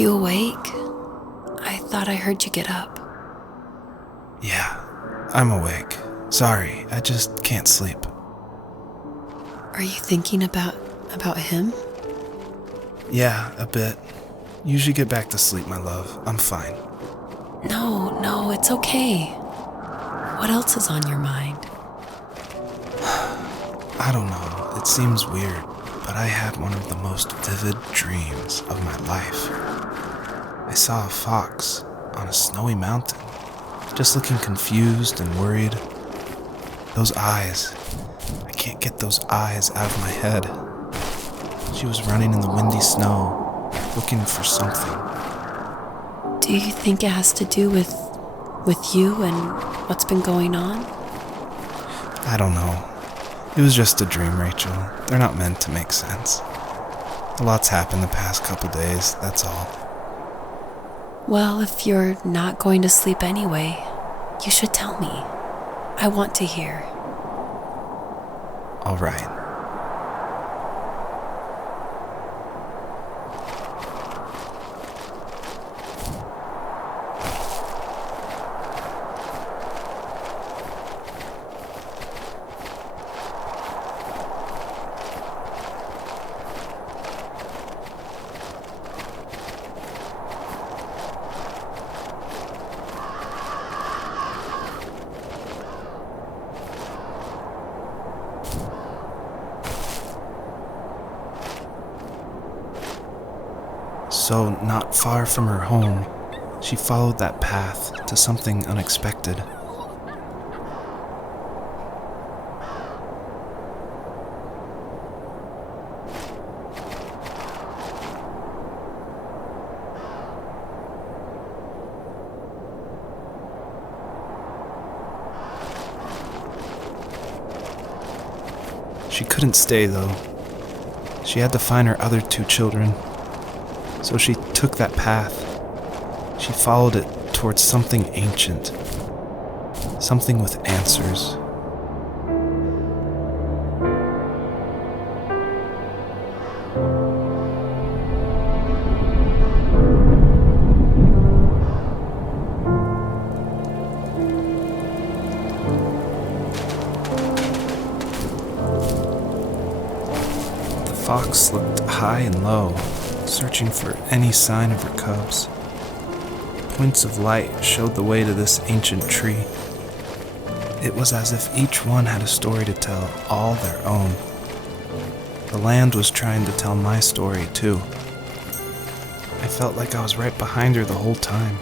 you awake? I thought I heard you get up. Yeah, I'm awake. Sorry, I just can't sleep. Are you thinking about him? Yeah, a bit. Usually get back to sleep, my love. I'm fine. No, it's okay. What else is on your mind? I don't know. It seems weird, but I had one of the most vivid dreams of my life. I saw a fox on a snowy mountain, just looking confused and worried. Those eyes. I can't get those eyes out of my head. She was running in the windy snow, looking for something. Do you think it has to do with you and what's been going on? I don't know. It was just a dream, Rachel. They're not meant to make sense. A lot's happened the past couple days, that's all. Well, if you're not going to sleep anyway, you should tell me. I want to hear. All right. So, not far from her home, she followed that path to something unexpected. She couldn't stay, though. She had to find her other 2 children. So she took that path. She followed it towards something ancient. Something with answers. The fox looked high and low, searching for any sign of her cubs. Points of light showed the way to this ancient tree. It was as if each one had a story to tell, all their own. The land was trying to tell my story, too. I felt like I was right behind her the whole time.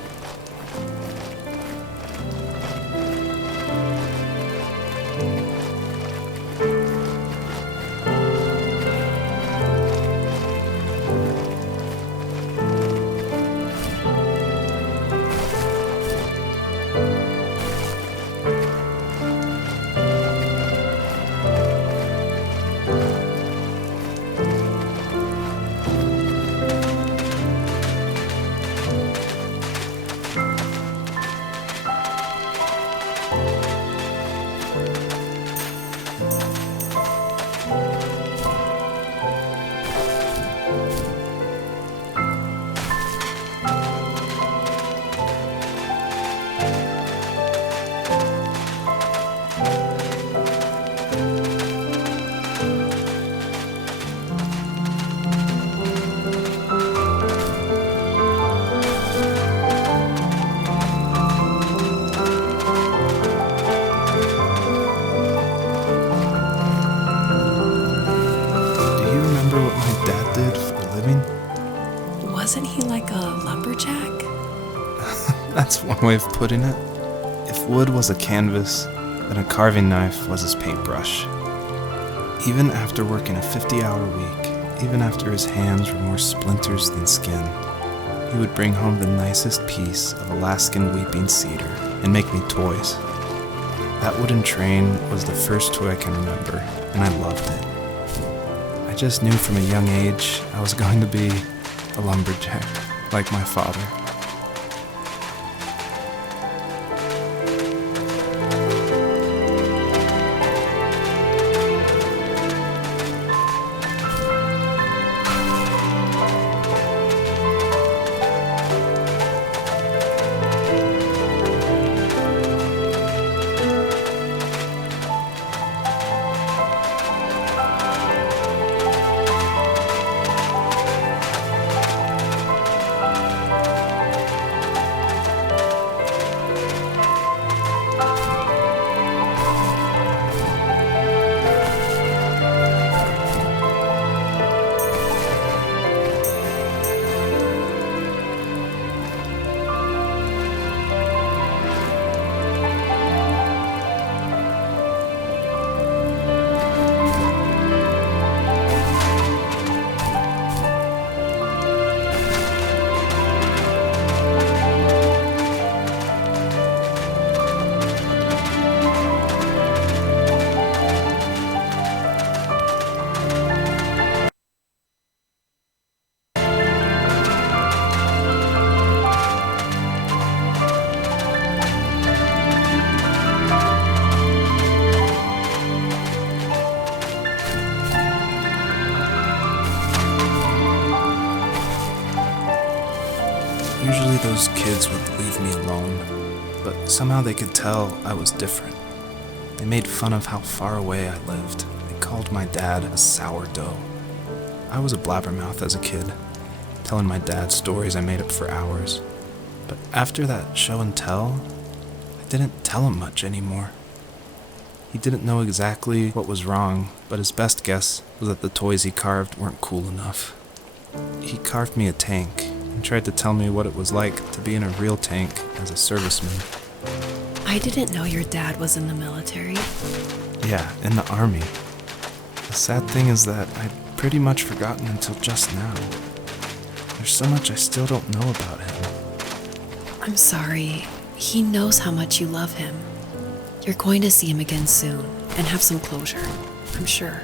Wasn't he like a lumberjack? That's one way of putting it. If wood was a canvas, then a carving knife was his paintbrush. Even after working a 50-hour week, even after his hands were more splinters than skin, he would bring home the nicest piece of Alaskan weeping cedar and make me toys. That wooden train was the first toy I can remember, and I loved it. I just knew from a young age I was going to be a lumberjack, like my father. those kids would leave me alone, but somehow they could tell I was different. They made fun of how far away I lived. They called my dad a sourdough. I was a blabbermouth as a kid, telling my dad stories I made up for hours. But after that show and tell, I didn't tell him much anymore. He didn't know exactly what was wrong, but his best guess was that the toys he carved weren't cool enough. He carved me a tank and tried to tell me what it was like to be in a real tank as a serviceman. I didn't know your dad was in the military. Yeah, in the army. The sad thing is that I'd pretty much forgotten until just now. There's so much I still don't know about him. I'm sorry. He knows how much you love him. You're going to see him again soon and have some closure, I'm sure.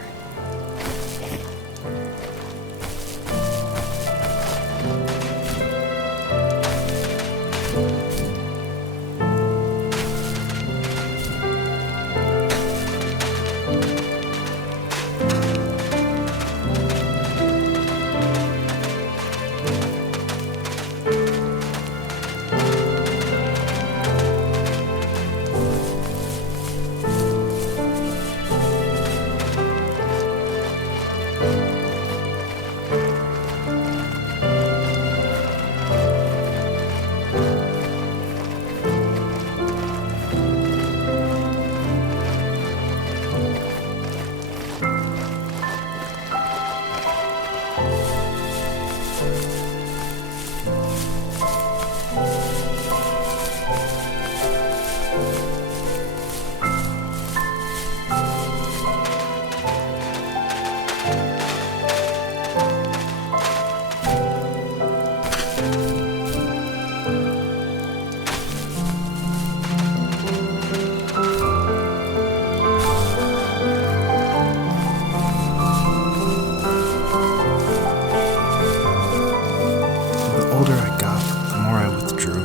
The older I got, the more I withdrew.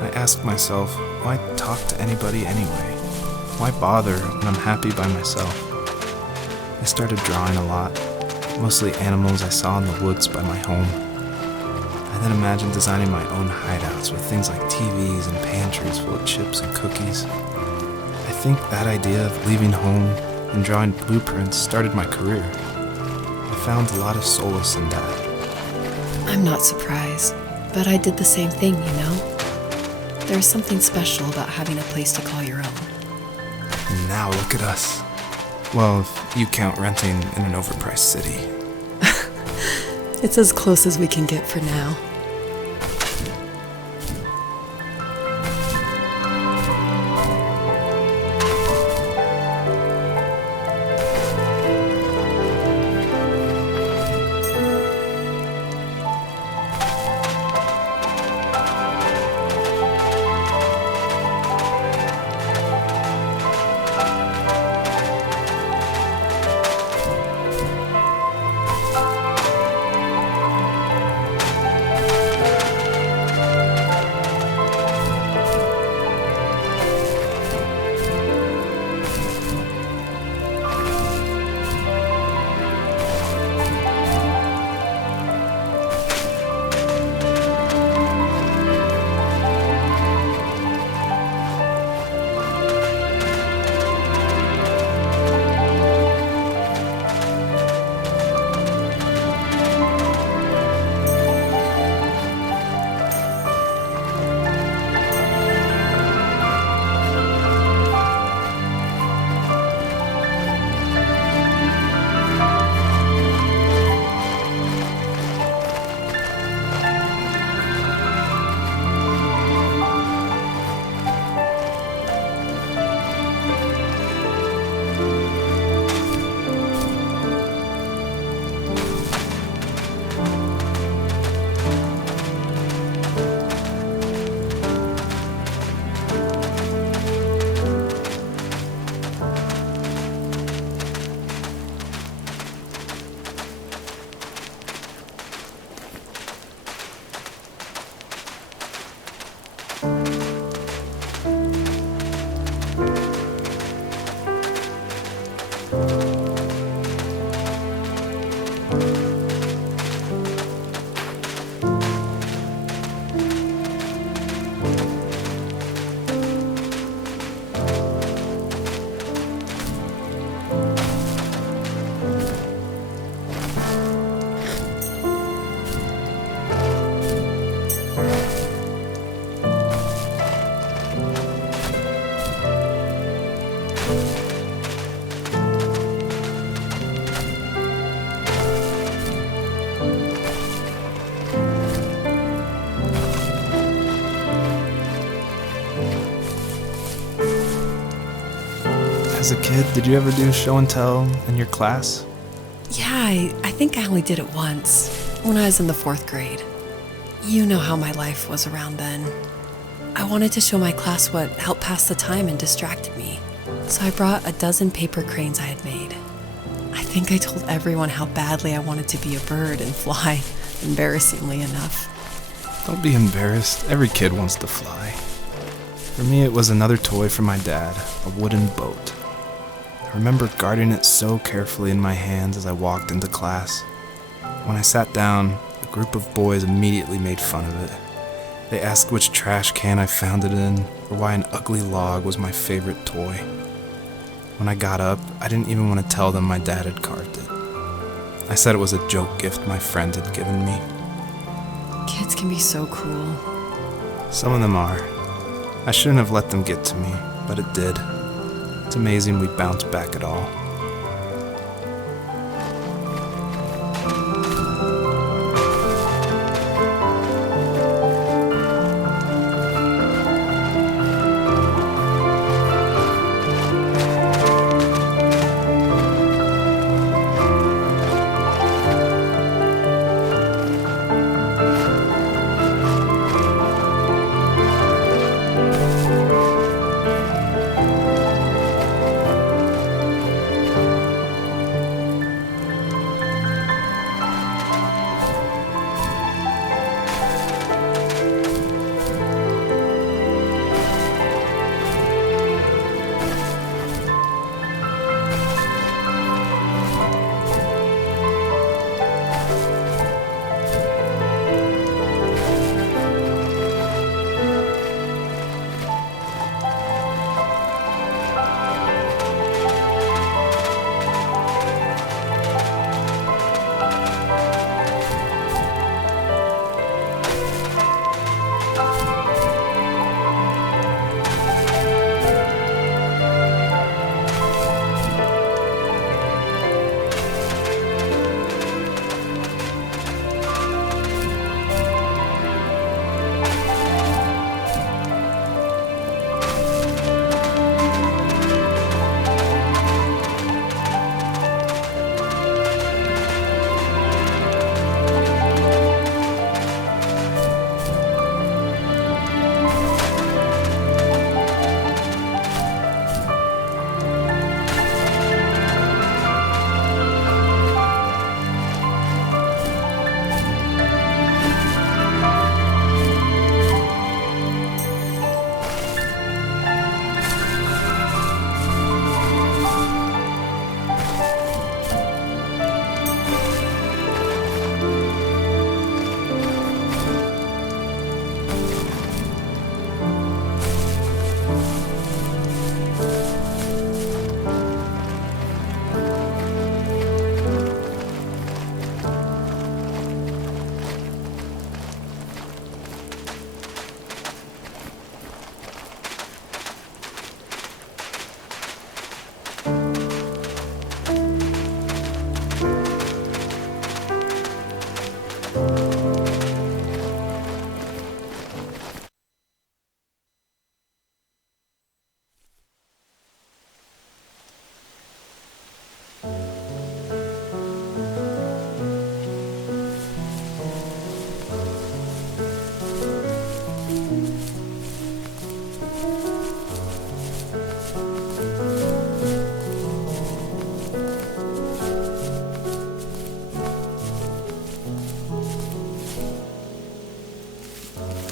I asked myself, why talk to anybody anyway? Why bother when I'm happy by myself? I started drawing a lot, mostly animals I saw in the woods by my home. I then imagined designing my own hideouts with things like TVs and pantries full of chips and cookies. I think that idea of leaving home and drawing blueprints started my career. I found a lot of solace in that. I'm not surprised, but I did the same thing, you know? There's something special about having a place to call your own. And now look at us. Well, if you count renting in an overpriced city. It's as close as we can get for now. As a kid, did you ever do show and tell in your class? Yeah, I think I only did it once, when I was in the 4th grade. You know how my life was around then. I wanted to show my class what helped pass the time and distracted me, so I brought a dozen paper cranes I had made. I think I told everyone how badly I wanted to be a bird and fly, embarrassingly enough. Don't be embarrassed. Every kid wants to fly. For me, it was another toy from my dad, a wooden boat. I remember guarding it so carefully in my hands as I walked into class. When I sat down, a group of boys immediately made fun of it. They asked which trash can I found it in, or why an ugly log was my favorite toy. When I got up, I didn't even want to tell them my dad had carved it. I said it was a joke gift my friend had given me. Kids can be so cruel. Some of them are. I shouldn't have let them get to me, but it did. It's amazing we bounced back at all.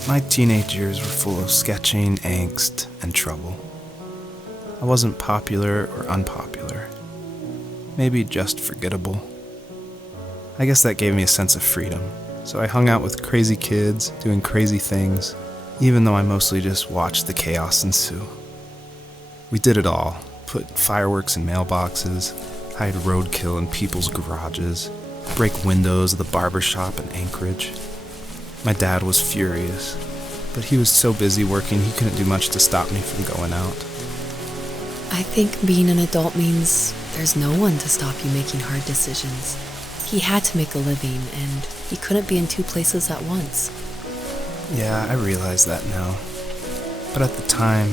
My teenage years were full of sketching, angst, and trouble. I wasn't popular or unpopular. Maybe just forgettable. I guess that gave me a sense of freedom, so I hung out with crazy kids, doing crazy things, even though I mostly just watched the chaos ensue. We did it all. Put fireworks in mailboxes, hide roadkill in people's garages, break windows of the barber shop in Anchorage. My dad was furious, but he was so busy working he couldn't do much to stop me from going out. I think being an adult means there's no one to stop you making hard decisions. He had to make a living, and he couldn't be in two places at once. Yeah, I realize that now. But at the time,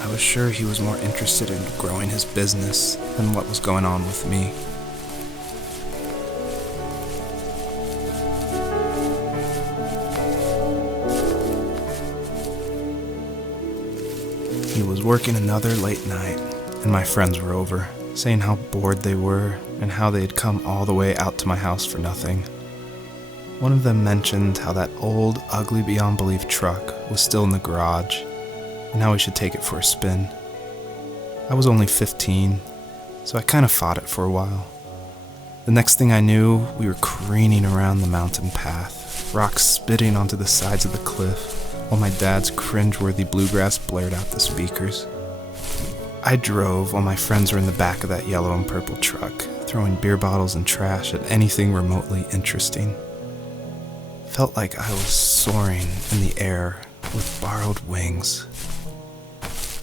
I was sure he was more interested in growing his business than what was going on with me. He was working another late night, and my friends were over, saying how bored they were and how they had come all the way out to my house for nothing. One of them mentioned how that old, ugly beyond belief truck was still in the garage, and how we should take it for a spin. I was only 15, so I kind of fought it for a while. The next thing I knew, we were careening around the mountain path, rocks spitting onto the sides of the cliff, while my dad's cringeworthy bluegrass blared out the speakers. I drove while my friends were in the back of that yellow and purple truck, throwing beer bottles and trash at anything remotely interesting. Felt like I was soaring in the air with borrowed wings.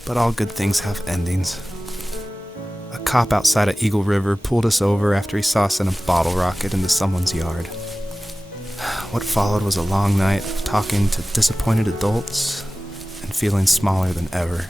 But all good things have endings. A cop outside of Eagle River pulled us over after he saw us send a bottle rocket into someone's yard. What followed was a long night of talking to disappointed adults and feeling smaller than ever.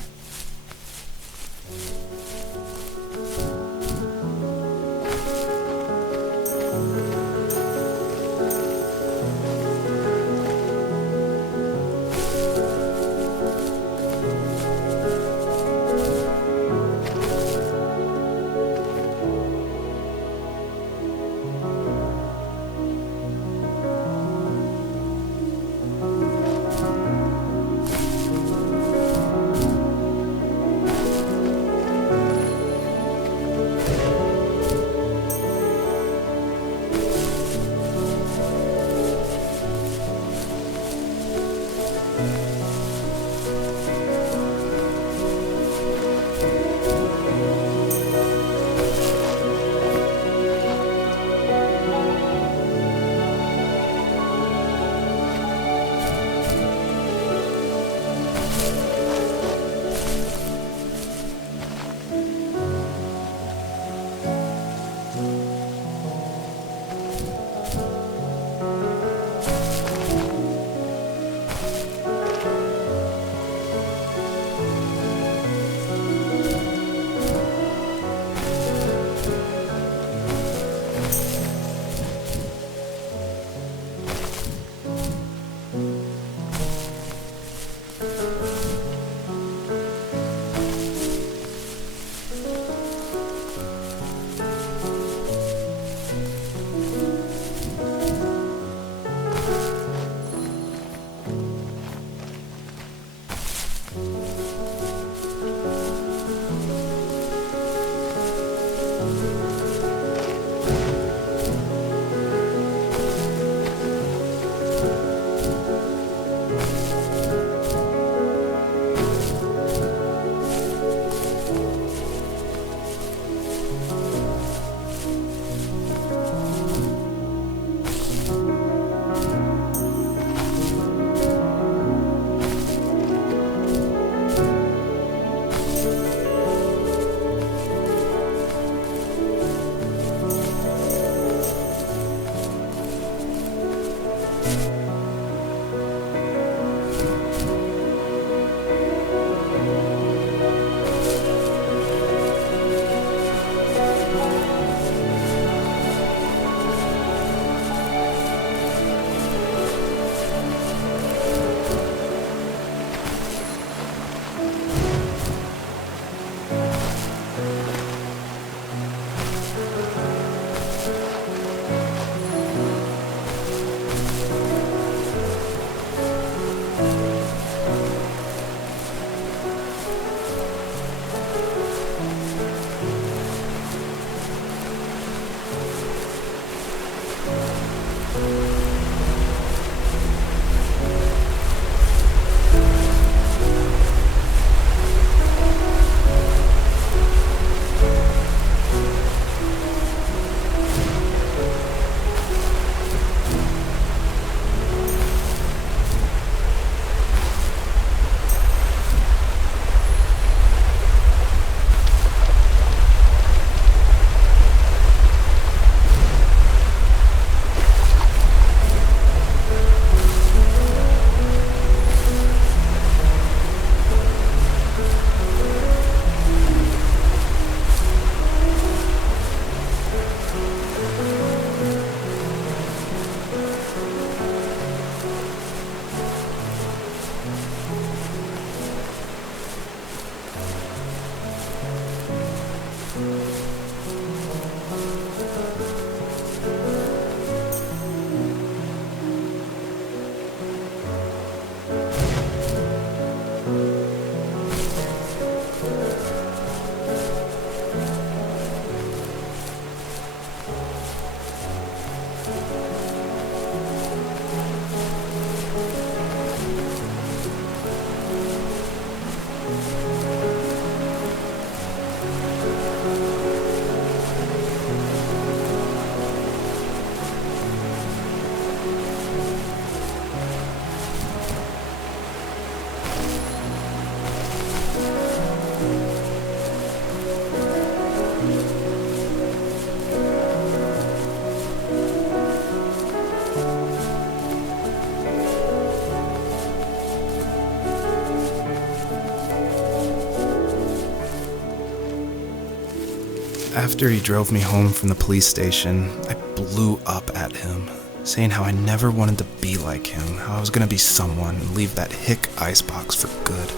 After he drove me home from the police station, I blew up at him, saying how I never wanted to be like him, how I was going to be someone and leave that hick icebox for good.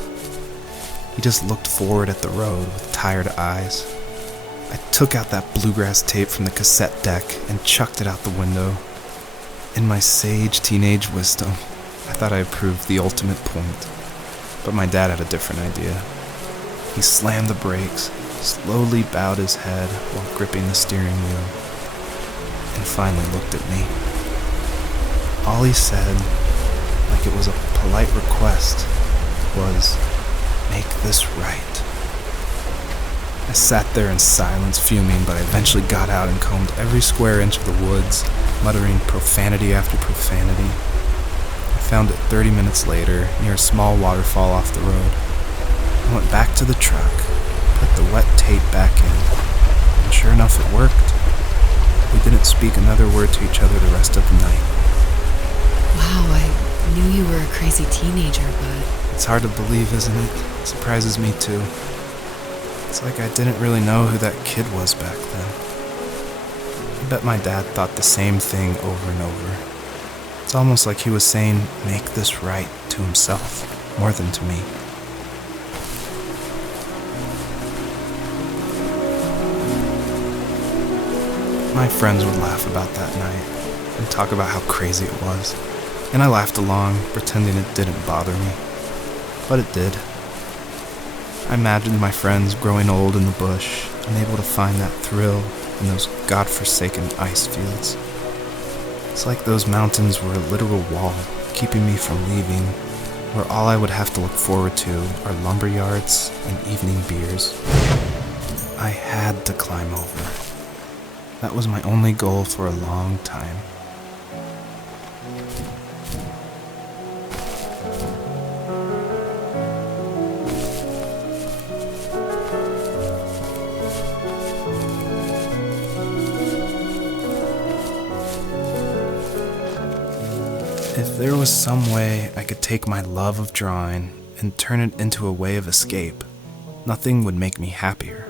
He just looked forward at the road with tired eyes. I took out that bluegrass tape from the cassette deck and chucked it out the window. In my sage teenage wisdom, I thought I approved the ultimate point, but my dad had a different idea. He slammed the brakes, slowly bowed his head while gripping the steering wheel, and finally looked at me. All he said, like it was a polite request, was, "Make this right." I sat there in silence, fuming, but I eventually got out and combed every square inch of the woods, muttering profanity after profanity. I found it 30 minutes later, near a small waterfall off the road. I went back to the truck, put the wet tape back in, and sure enough it worked. We didn't speak another word to each other the rest of the night. Wow, I knew you were a crazy teenager, but... It's hard to believe, isn't it? It surprises me too. It's like I didn't really know who that kid was back then. I bet my dad thought the same thing over and over. It's almost like he was saying, "Make this right," to himself, more than to me. My friends would laugh about that night and talk about how crazy it was, and I laughed along, pretending it didn't bother me. But it did. I imagined my friends growing old in the bush, unable to find that thrill in those godforsaken ice fields. It's like those mountains were a literal wall, keeping me from leaving, where all I would have to look forward to are lumber yards and evening beers. I had to climb over. That was my only goal for a long time. If there was some way I could take my love of drawing and turn it into a way of escape, nothing would make me happier.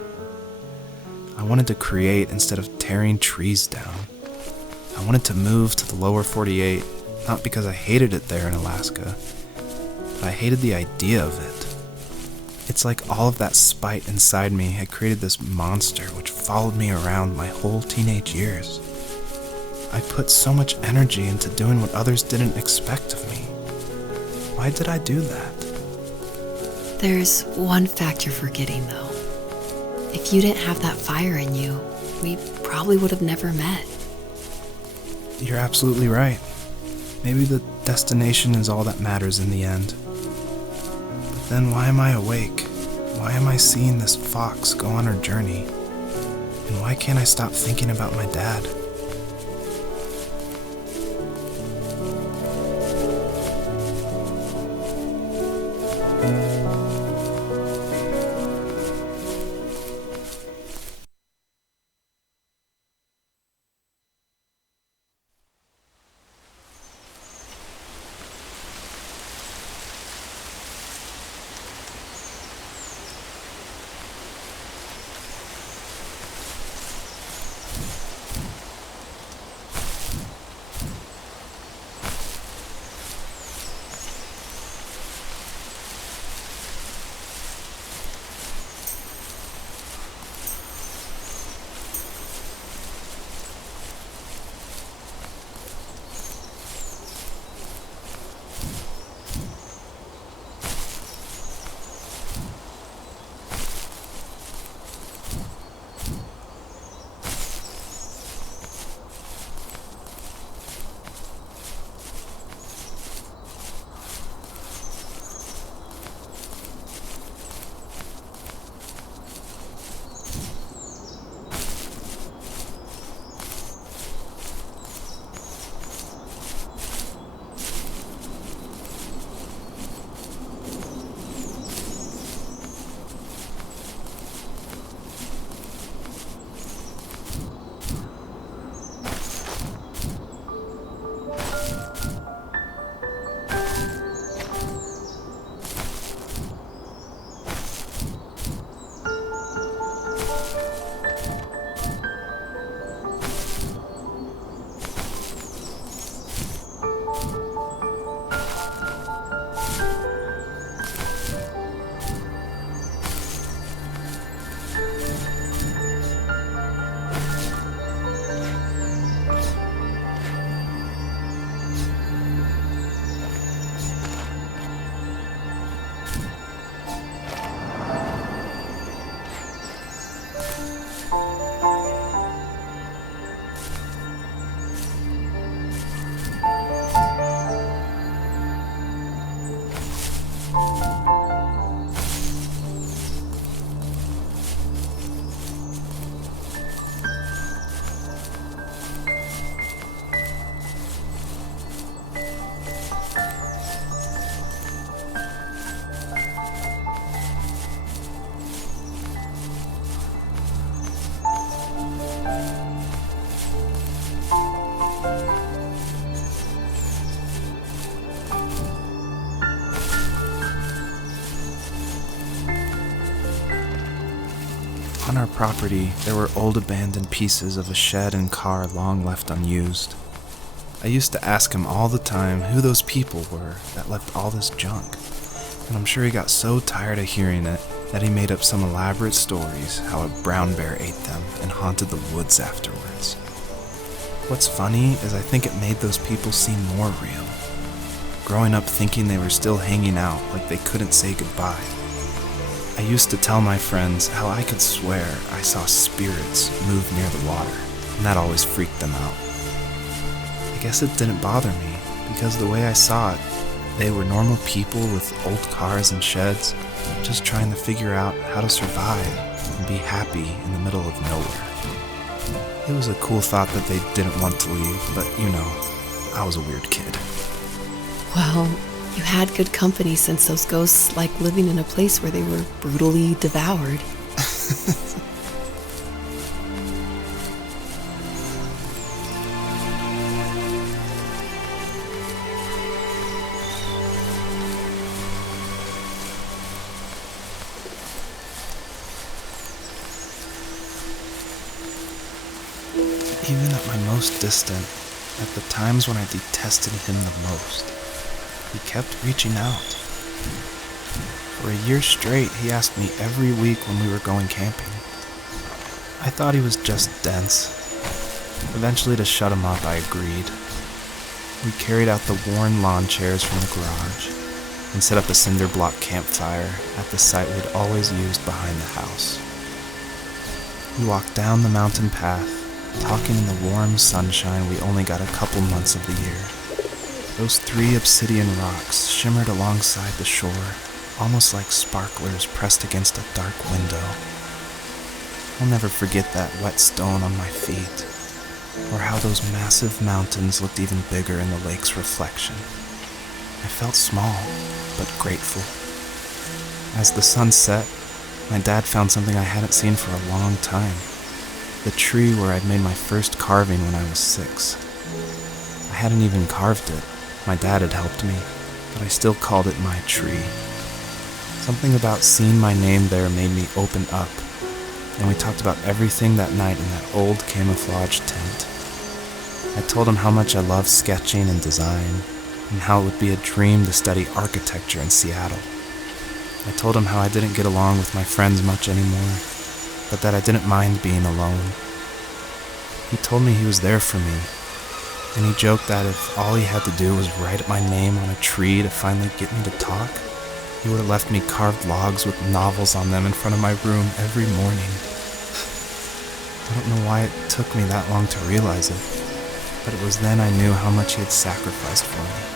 I wanted to create instead of tearing trees down. I wanted to move to the lower 48, not because I hated it there in Alaska, but I hated the idea of it. It's like all of that spite inside me had created this monster which followed me around my whole teenage years. I put so much energy into doing what others didn't expect of me. Why did I do that? There's one fact you're forgetting, though. If you didn't have that fire in you, we probably would have never met. You're absolutely right. Maybe the destination is all that matters in the end. But then why am I awake? Why am I seeing this fox go on her journey? And why can't I stop thinking about my dad? On our property, there were old abandoned pieces of a shed and car long left unused. I used to ask him all the time who those people were that left all this junk, and I'm sure he got so tired of hearing it that he made up some elaborate stories how a brown bear ate them and haunted the woods afterwards. What's funny is I think it made those people seem more real. Growing up thinking they were still hanging out like they couldn't say goodbye. I used to tell my friends how I could swear I saw spirits move near the water, and that always freaked them out. I guess it didn't bother me, because the way I saw it, they were normal people with old cars and sheds, just trying to figure out how to survive and be happy in the middle of nowhere. It was a cool thought that they didn't want to leave, but I was a weird kid. Well, you had good company since those ghosts like living in a place where they were brutally devoured. Even at my most distant, at the times when I detested him the most, he kept reaching out. For a year straight, he asked me every week when we were going camping. I thought he was just dense. Eventually, to shut him up, I agreed. We carried out the worn lawn chairs from the garage and set up a cinder block campfire at the site we'd always used behind the house. We walked down the mountain path, talking in the warm sunshine we only got a couple months of the year. Those 3 obsidian rocks shimmered alongside the shore, almost like sparklers pressed against a dark window. I'll never forget that wet stone on my feet, or how those massive mountains looked even bigger in the lake's reflection. I felt small, but grateful. As the sun set, my dad found something I hadn't seen for a long time. The tree where I'd made my first carving when I was 6. I hadn't even carved it. My dad had helped me, but I still called it my tree. Something about seeing my name there made me open up, and we talked about everything that night in that old camouflage tent. I told him how much I loved sketching and design, and how it would be a dream to study architecture in Seattle. I told him how I didn't get along with my friends much anymore, but that I didn't mind being alone. He told me he was there for me, and he joked that if all he had to do was write my name on a tree to finally get me to talk, he would have left me carved logs with novels on them in front of my room every morning. I don't know why it took me that long to realize it, but it was then I knew how much he had sacrificed for me.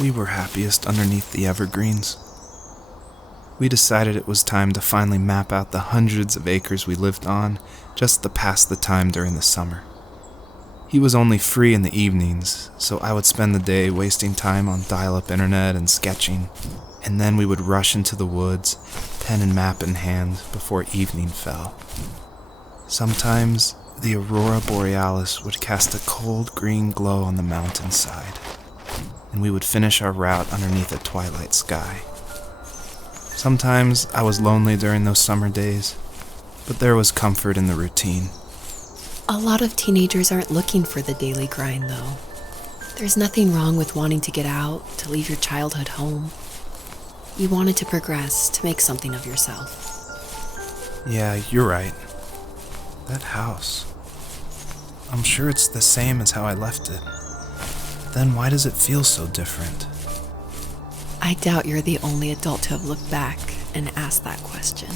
We were happiest underneath the evergreens. We decided it was time to finally map out the hundreds of acres we lived on just to pass the time during the summer. He was only free in the evenings, so I would spend the day wasting time on dial-up internet and sketching, and then we would rush into the woods, pen and map in hand, before evening fell. Sometimes, the aurora borealis would cast a cold green glow on the mountainside, and we would finish our route underneath a twilight sky. Sometimes I was lonely during those summer days, but there was comfort in the routine. A lot of teenagers aren't looking for the daily grind, though. There's nothing wrong with wanting to get out, to leave your childhood home. You wanted to progress, to make something of yourself. Yeah, you're right. That house. I'm sure it's the same as how I left it. Then why does it feel so different? I doubt you're the only adult to have looked back and asked that question.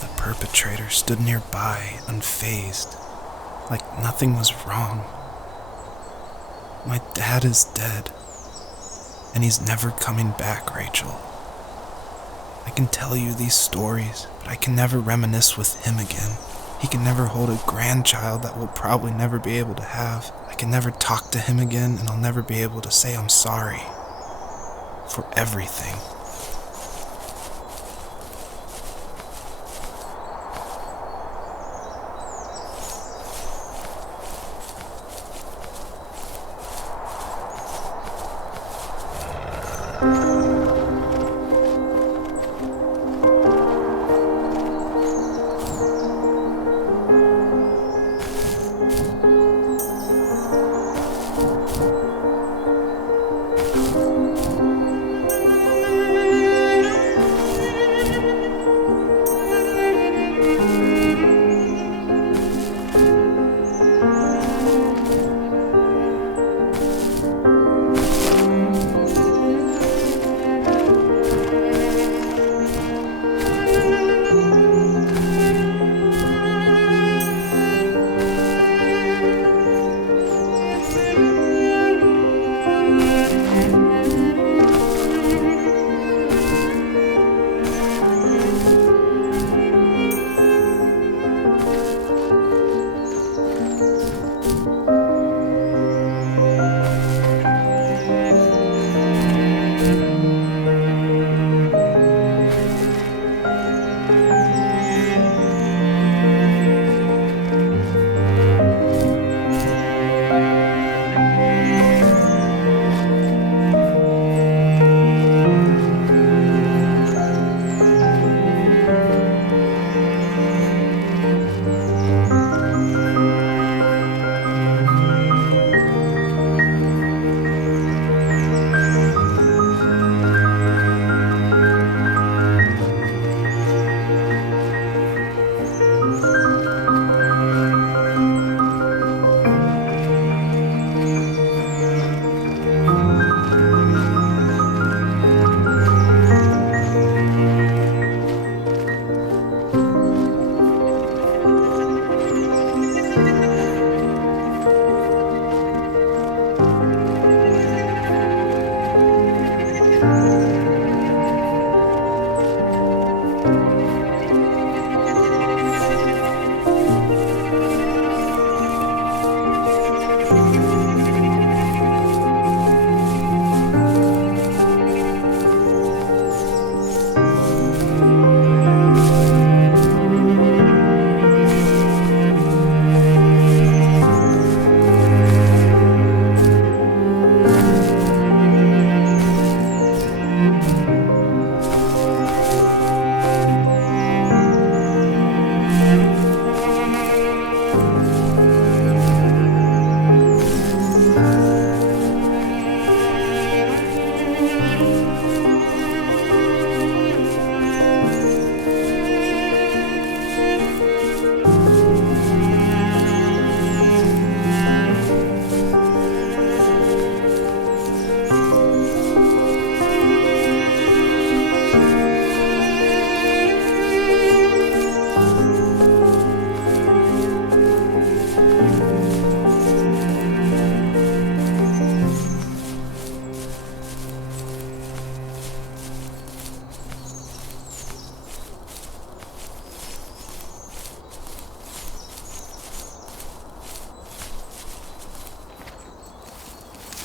The perpetrator stood nearby, unfazed, like nothing was wrong. My dad is dead, and he's never coming back, Rachel. I can tell you these stories, but I can never reminisce with him again. He can never hold a grandchild that we'll probably never be able to have. I can never talk to him again, and I'll never be able to say I'm sorry for everything.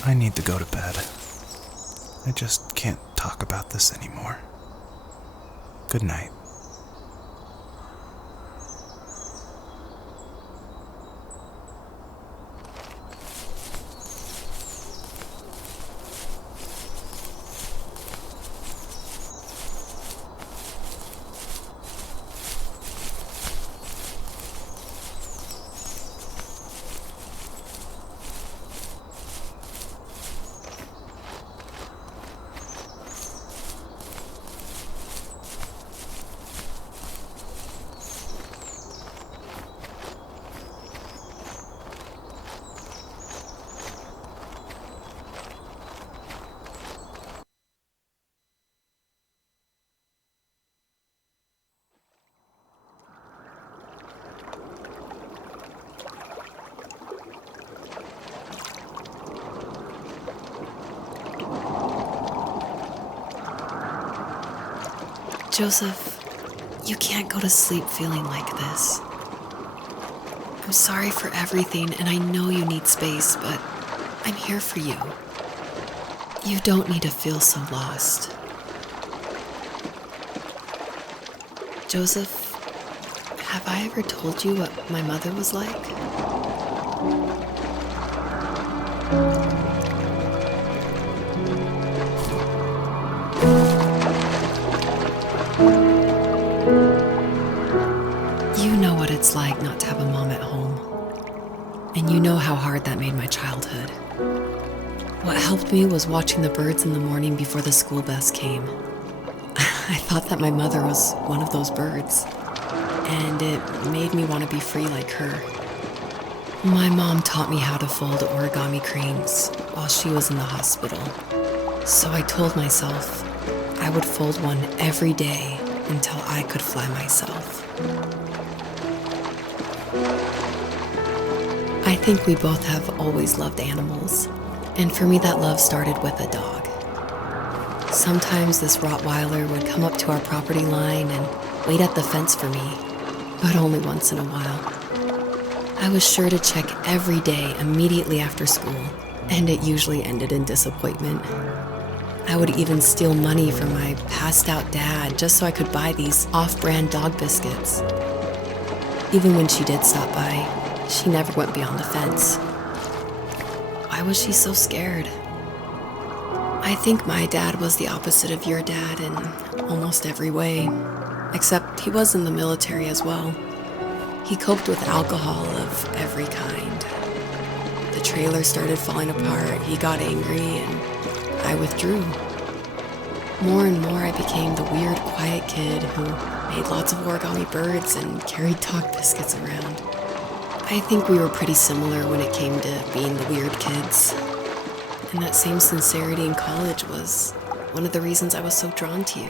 I need to go to bed. I just can't talk about this anymore. Good night. Joseph, you can't go to sleep feeling like this. I'm sorry for everything, and I know you need space, but I'm here for you. You don't need to feel so lost. Joseph, have I ever told you what my mother was like? You know what it's like not to have a mom at home. And you know how hard that made my childhood. What helped me was watching the birds in the morning before the school bus came. I thought that my mother was one of those birds, and it made me want to be free like her. My mom taught me how to fold origami cranes while she was in the hospital. So I told myself I would fold one every day until I could fly myself. I think we both have always loved animals, and for me that love started with a dog. Sometimes this Rottweiler would come up to our property line and wait at the fence for me, but only once in a while. I was sure to check every day immediately after school, and it usually ended in disappointment. I would even steal money from my passed-out dad just so I could buy these off-brand dog biscuits. Even when she did stop by, she never went beyond the fence. Why was she so scared? I think my dad was the opposite of your dad in almost every way, except he was in the military as well. He coped with alcohol of every kind. The trailer started falling apart, he got angry, and I withdrew. More and more I became the weird, quiet kid who made lots of origami birds and carried dog biscuits around. I think we were pretty similar when it came to being the weird kids. And that same sincerity in college was one of the reasons I was so drawn to you.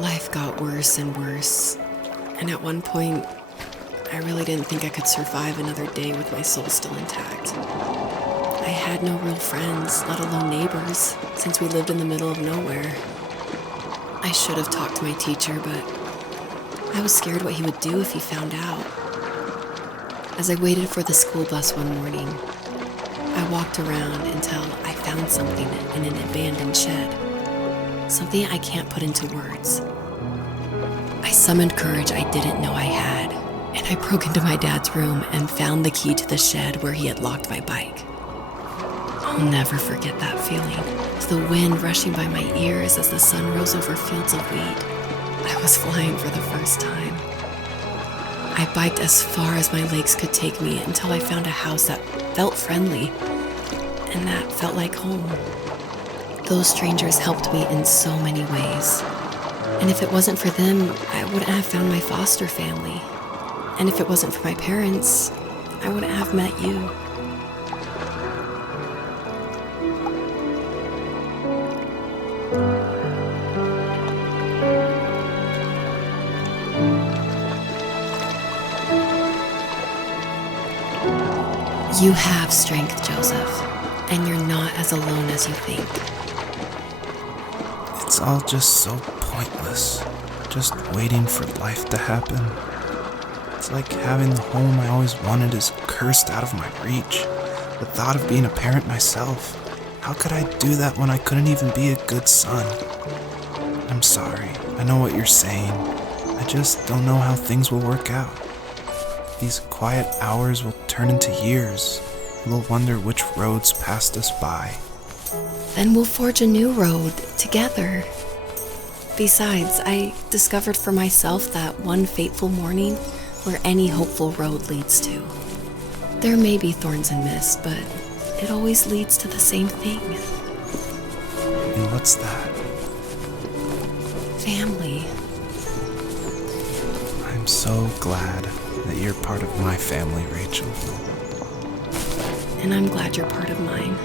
Life got worse and worse, and at one point, I really didn't think I could survive another day with my soul still intact. I had no real friends, let alone neighbors, since we lived in the middle of nowhere. I should have talked to my teacher, but I was scared what he would do if he found out. As I waited for the school bus one morning, I walked around until I found something in an abandoned shed. Something I can't put into words. I summoned courage I didn't know I had, and I broke into my dad's room and found the key to the shed where he had locked my bike. I'll never forget that feeling, the wind rushing by my ears as the sun rose over fields of wheat. I was flying for the first time. I biked as far as my legs could take me until I found a house that felt friendly, and that felt like home. Those strangers helped me in so many ways. And if it wasn't for them, I wouldn't have found my foster family. And if it wasn't for my parents, I wouldn't have met you. You have strength, Joseph, and you're not as alone as you think. It's all just so pointless, just waiting for life to happen. It's like having the home I always wanted is cursed out of my reach, The thought of being a parent myself. How could I do that when I couldn't even be a good son? I'm sorry. I know what you're saying. I just don't know how things will work out. These quiet hours will turn into years. We'll wonder which roads passed us by. Then we'll forge a new road together. Besides, I discovered for myself that one fateful morning where any hopeful road leads to. There may be thorns and mist, but it always leads to the same thing. And what's that? Family. I'm so glad that you're part of my family, Rachel. And I'm glad you're part of mine.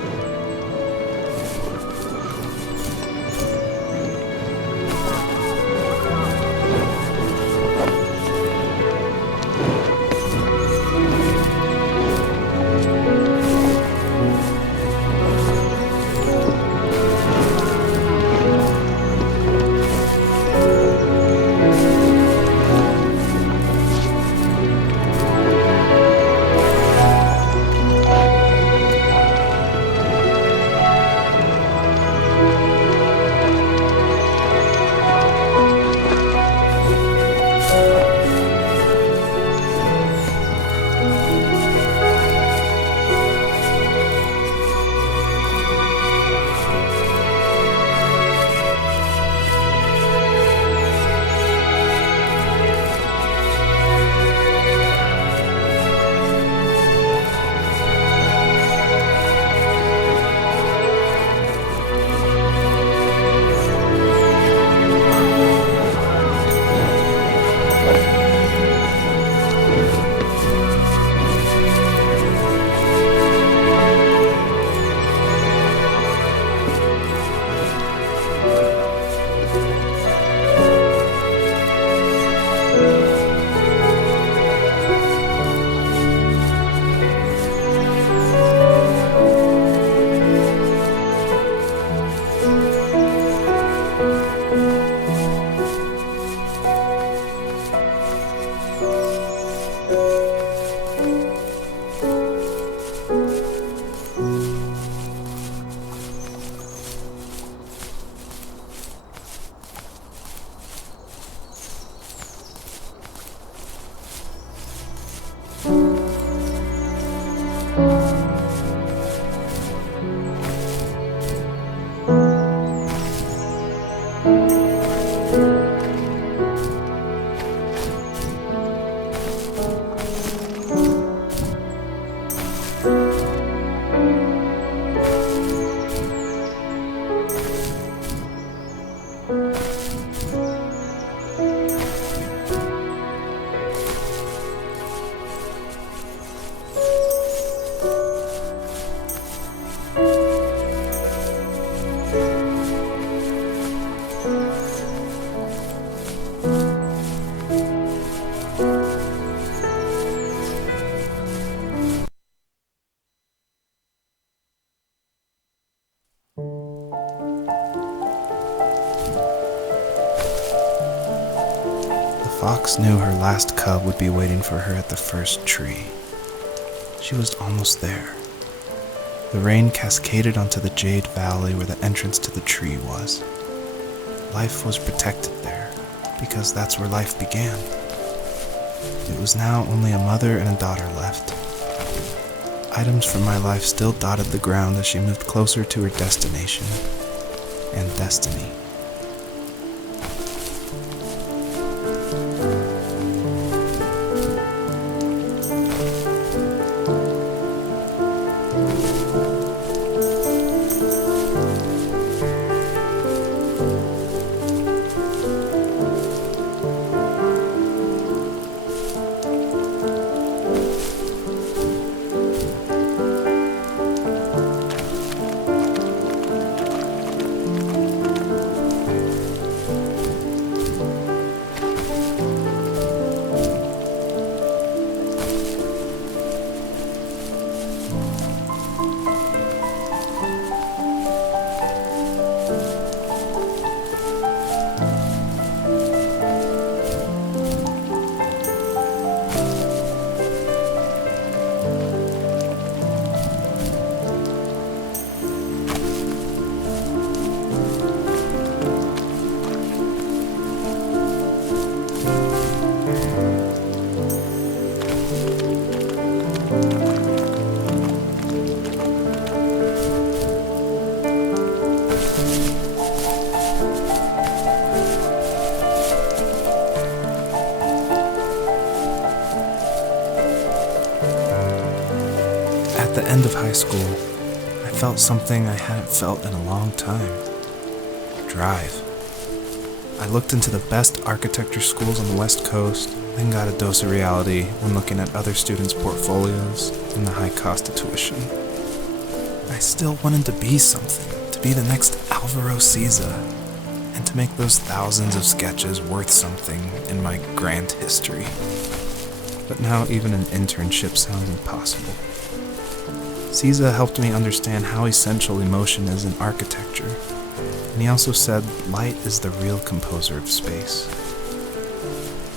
The fox knew her last cub would be waiting for her at the first tree. She was almost there. The rain cascaded onto the jade valley where the entrance to the tree was. Life was protected there, because that's where life began. It was now only a mother and a daughter left. Items from my life still dotted the ground as she moved closer to her destination and destiny. end of high school, I felt something I hadn't felt in a long time. Drive. I looked into the best architecture schools on the West Coast, then got a dose of reality when looking at other students' portfolios and the high cost of tuition. I still wanted to be something, to be the next Alvaro Siza, and to make those thousands of sketches worth something in my grand history. But now even an internship sounds impossible. Siza helped me understand how essential emotion is in architecture, and he also said light is the real composer of space.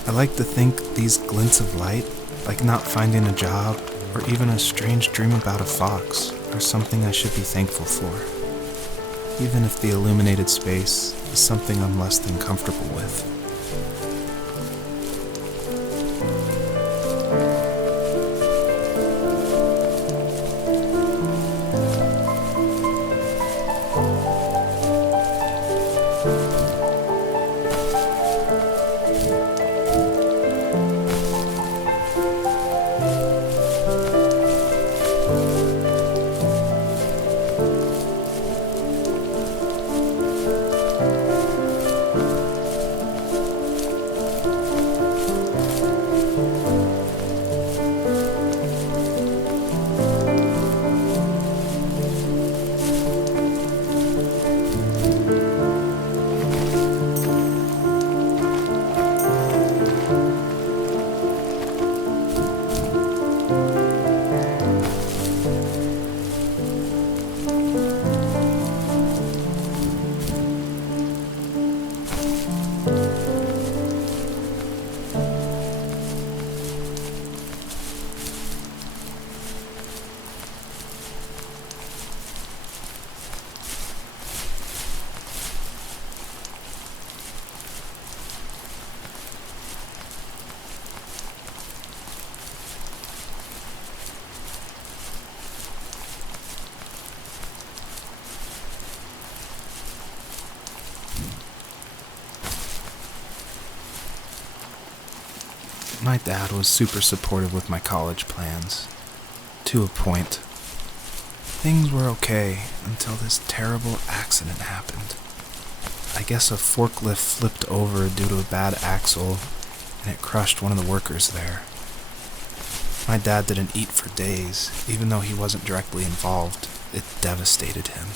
I like to think these glints of light, like not finding a job or even a strange dream about a fox, are something I should be thankful for, even if the illuminated space is something I'm less than comfortable with. My dad was super supportive with my college plans, to a point. Things were okay until this terrible accident happened. I guess a forklift flipped over due to a bad axle, and it crushed one of the workers there. My dad didn't eat for days, even though he wasn't directly involved. It devastated him.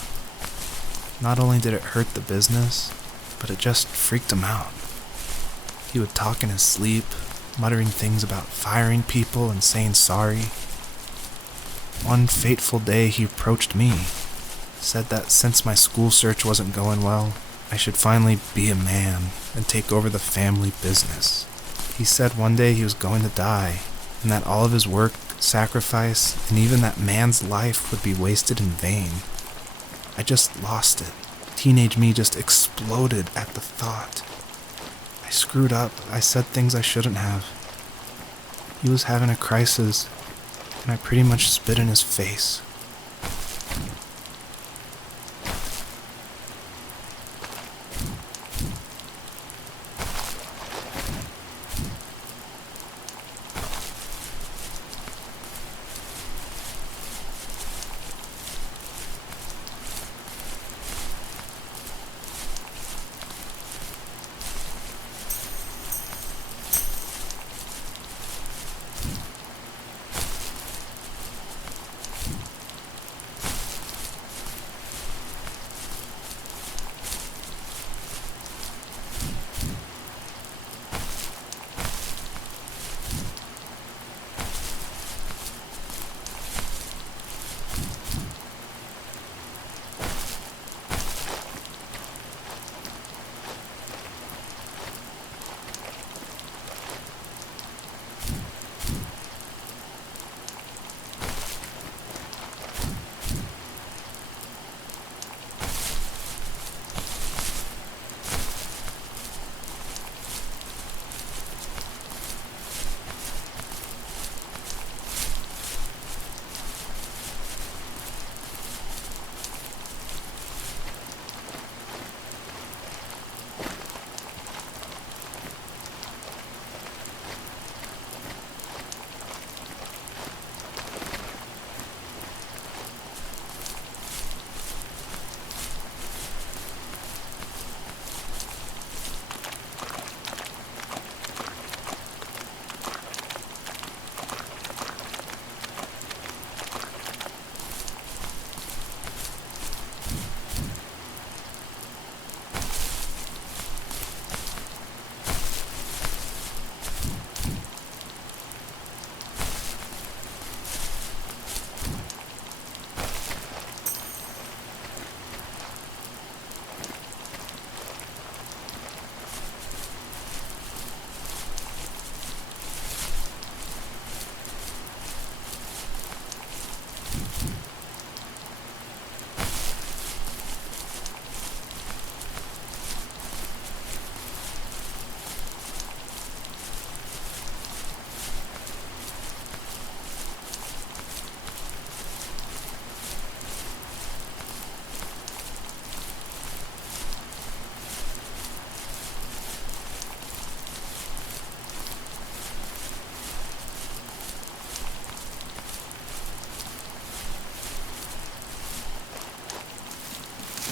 Not only did it hurt the business, but it just freaked him out. He would talk in his sleep, muttering things about firing people and saying sorry. One fateful day he approached me, said that since my school search wasn't going well, I should finally be a man and take over the family business. He said one day he was going to die, and that all of his work, sacrifice, and even that man's life would be wasted in vain. I just lost it. Teenage me just exploded at the thought. I screwed up. I said things I shouldn't have. He was having a crisis, and I pretty much spit in his face.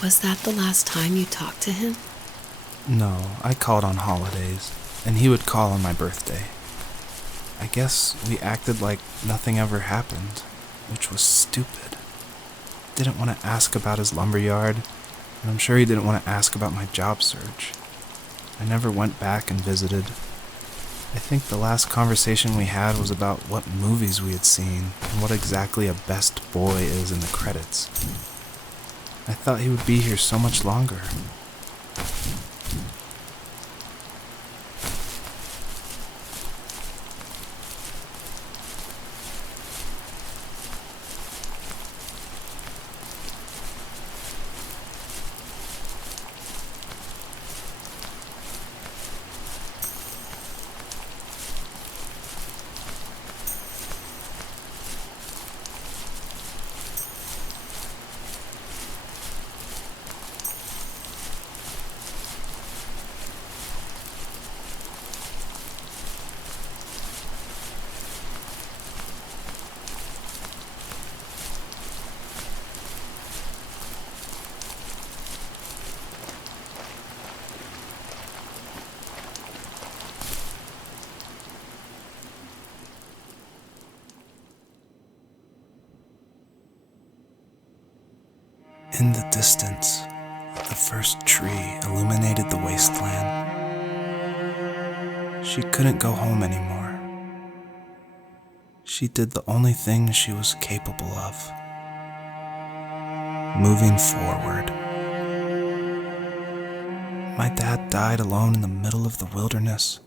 Was that the last time you talked to him? No, I called on holidays, and he would call on my birthday. I guess we acted like nothing ever happened, which was stupid. Didn't want to ask about his lumberyard, and I'm sure he didn't want to ask about my job search. I never went back and visited. I think the last conversation we had was about what movies we had seen and what exactly a best boy is in the credits. I thought he would be here so much longer. In the distance, the first tree illuminated the wasteland. She couldn't go home anymore. She did the only thing she was capable of: moving forward. My dad died alone in the middle of the wilderness.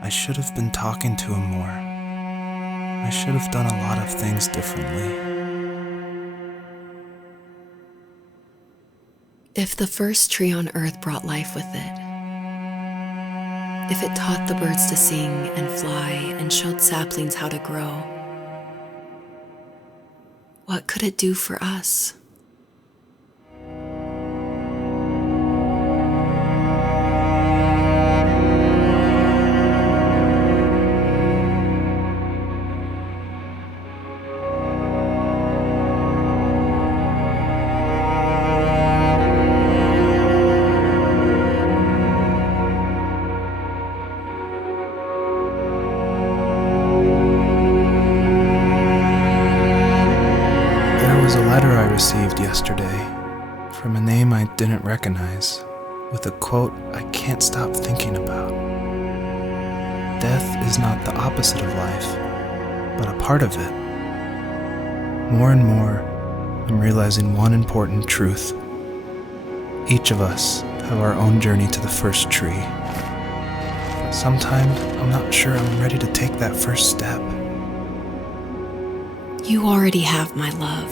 I should have been talking to him more. I should have done a lot of things differently. If the first tree on earth brought life with it, if it taught the birds to sing and fly and showed saplings how to grow, what could it do for us? There was a letter I received yesterday from a name I didn't recognize, with a quote I can't stop thinking about. Death is not the opposite of life, but a part of it. More and more, I'm realizing one important truth. Each of us have our own journey to the first tree. But sometimes I'm not sure I'm ready to take that first step. You already have my love.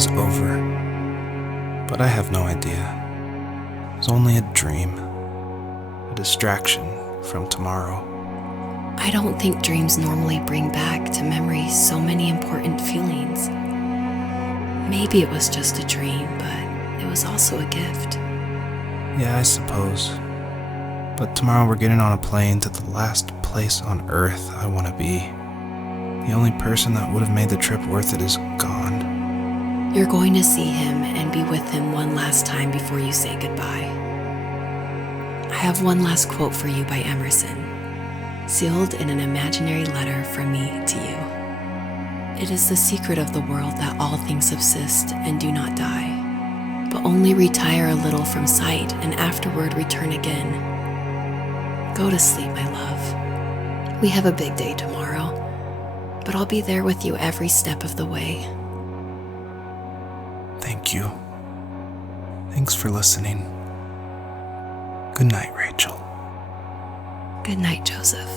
was over. But I have no idea. It was only a dream, a distraction from tomorrow. I don't think dreams normally bring back to memory so many important feelings. Maybe it was just a dream, but it was also a gift. Yeah, I suppose. But tomorrow we're getting on a plane to the last place on Earth I want to be. The only person that would have made the trip worth it is gone. You're going to see him and be with him one last time before you say goodbye. I have one last quote for you by Emerson, sealed in an imaginary letter from me to you. It is the secret of the world that all things subsist and do not die, but only retire a little from sight and afterward return again. Go to sleep, my love. We have a big day tomorrow, but I'll be there with you every step of the way. Thank you. Thanks for listening. Good night, Rachel. Good night, Joseph.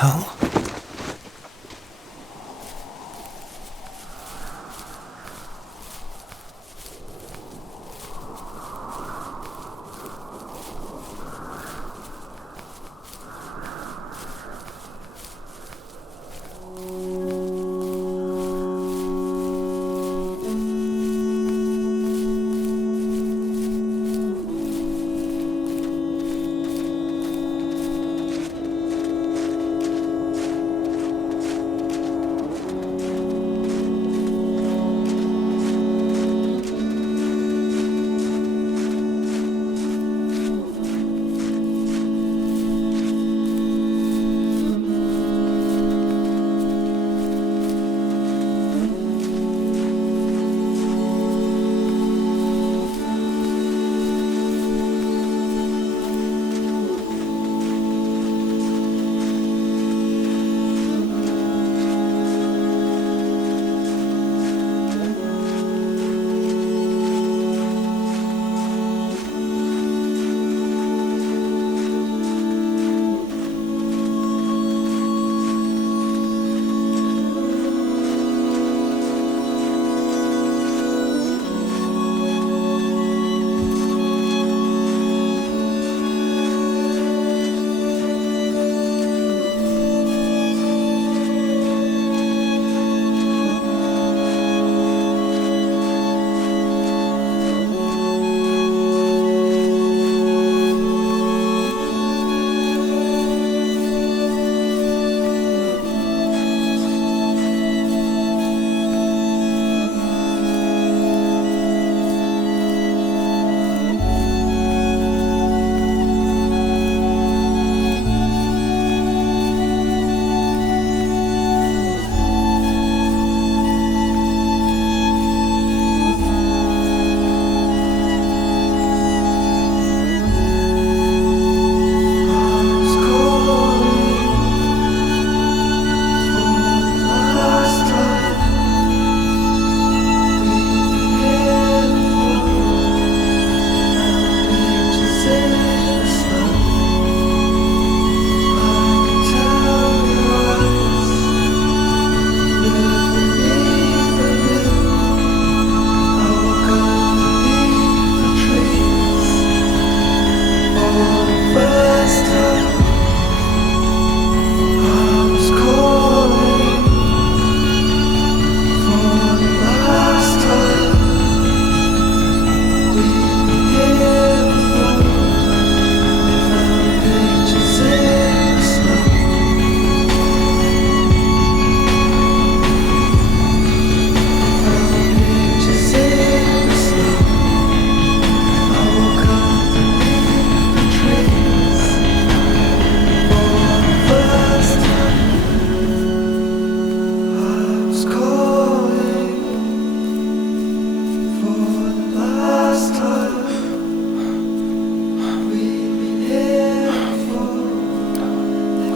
hell?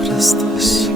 What is this?